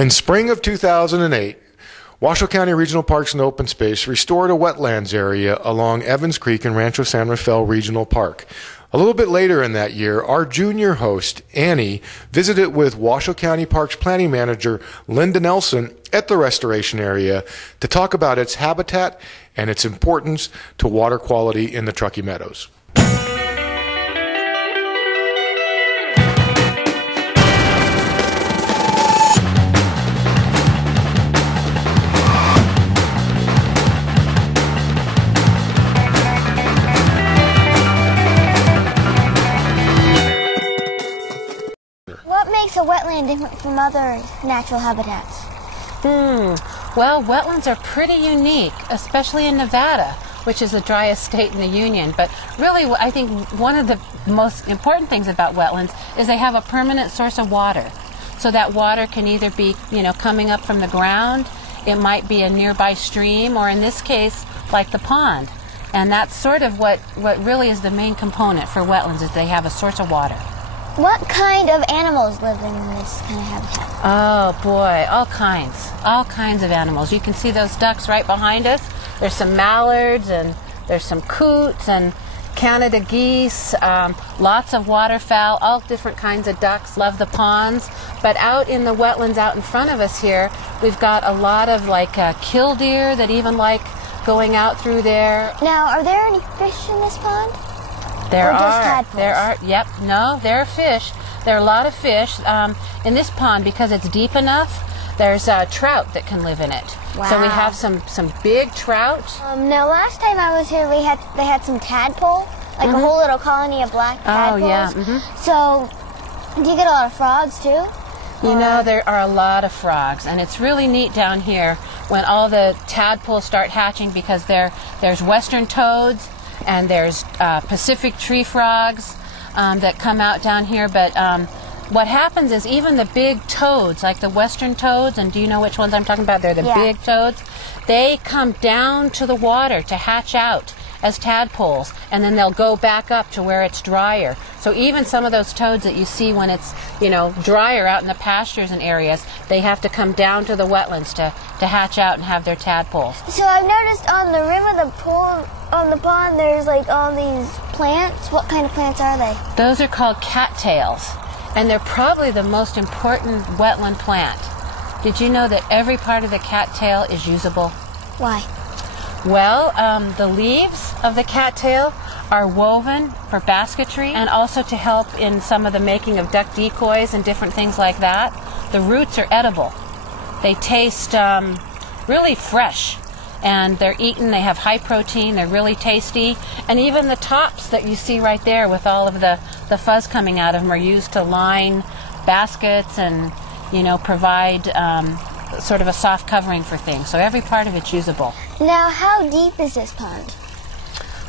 In spring of 2008, Washoe County Regional Parks and Open Space restored a wetlands area along Evans Creek in Rancho San Rafael Regional Park. A little bit later in that year, our junior host, Annie, visited with Washoe County Parks Planning Manager Linda Nelson at the restoration area to talk about its habitat and its importance to water quality in the Truckee Meadows. What makes a wetland different from other natural habitats? Well, wetlands are pretty unique, especially in Nevada, which is the driest state in the Union. But really, I think one of the most important things about wetlands is they have a permanent source of water. So that water can either be, coming up from the ground, it might be a nearby stream, or in this case, like the pond. And that's sort of what really is the main component for wetlands, is they have a source of water. What kind of animals live in this kind of habitat? Oh boy, all kinds of animals. You can see those ducks right behind us. There's some mallards and there's some coots and Canada geese, lots of waterfowl, all different kinds of ducks. Love the ponds. But out in the wetlands out in front of us here, we've got a lot of killdeer that even like going out through there. Now, are there any fish in this pond? There or just are. tadpoles? There are. Yep. No, there are fish. There are a lot of fish in this pond because it's deep enough. There's trout that can live in it. Wow. So we have some big trout. Now, last time I was here, they had some tadpole, like a whole little colony of black tadpoles. Oh yeah. So, do you get a lot of frogs too? There are a lot of frogs, and it's really neat down here when all the tadpoles start hatching because there's western toads. And there's Pacific tree frogs that come out down here. But what happens is even the big toads, like the western toads, and do you know which ones I'm talking about? They're the big toads. They come down to the water to hatch out as tadpoles, and then they'll go back up to where it's drier. So even some of those toads that you see when it's drier out in the pastures and areas, they have to come down to the wetlands to hatch out and have their tadpoles. So I've noticed on the rim of the pool, on the pond, there's all these plants. What kind of plants are they? Those are called cattails, and they're probably the most important wetland plant. Did you know that every part of the cattail is usable? Why? Well, the leaves of the cattail are woven for basketry and also to help in some of the making of duck decoys and different things like that. The roots are edible. They taste really fresh, and they're eaten. They have high protein. They're really tasty. And even the tops that you see right there with all of the fuzz coming out of them are used to line baskets and, provide sort of a soft covering for things. So every part of it's usable. Now, how deep is this pond?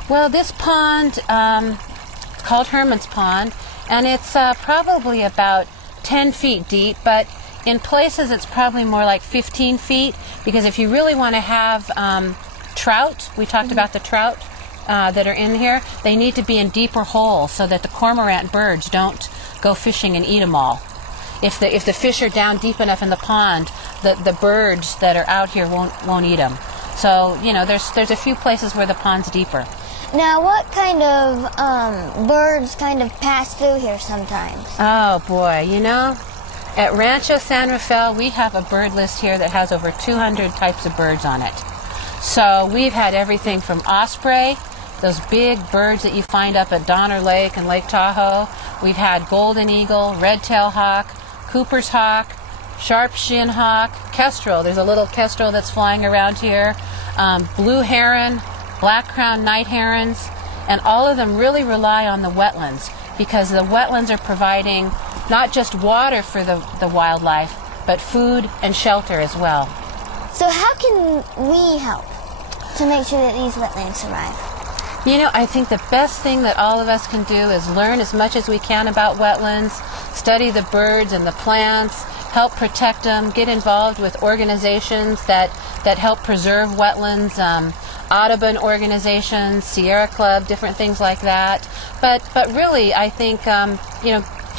Well, this pond, it's called Herman's Pond, and it's probably about 10 feet deep, but in places it's probably more like 15 feet, because if you really want to have trout, we talked about the trout that are in here, they need to be in deeper holes so that the cormorant birds don't go fishing and eat them all. If the fish are down deep enough in the pond, the birds that are out here won't eat them. So there's a few places where the pond's deeper. Now, what kind of birds kind of pass through here sometimes? Oh boy, at Rancho San Rafael we have a bird list here that has over 200 types of birds on it. So we've had everything from osprey, those big birds that you find up at Donner Lake and Lake Tahoe. We've had golden eagle, red-tailed hawk, Cooper's hawk, sharp-shin hawk, kestrel. There's a little kestrel that's flying around here. Blue heron, black-crowned night herons, and all of them really rely on the wetlands because the wetlands are providing not just water for the wildlife, but food and shelter as well. So how can we help to make sure that these wetlands survive? I think the best thing that all of us can do is learn as much as we can about wetlands, study the birds and the plants, help protect them, get involved with organizations that help preserve wetlands, Audubon organizations, Sierra Club, different things like that. But really, I think,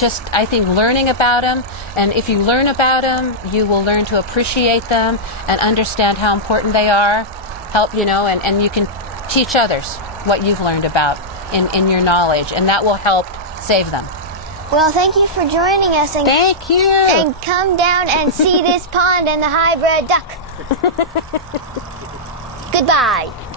just, I think, learning about them. And if you learn about them, you will learn to appreciate them and understand how important they are. Help, and you can teach others what you've learned about in your knowledge, and that will help save them. Well, thank you for joining us. And thank you. And come down and see this pond and the hybrid duck. Goodbye.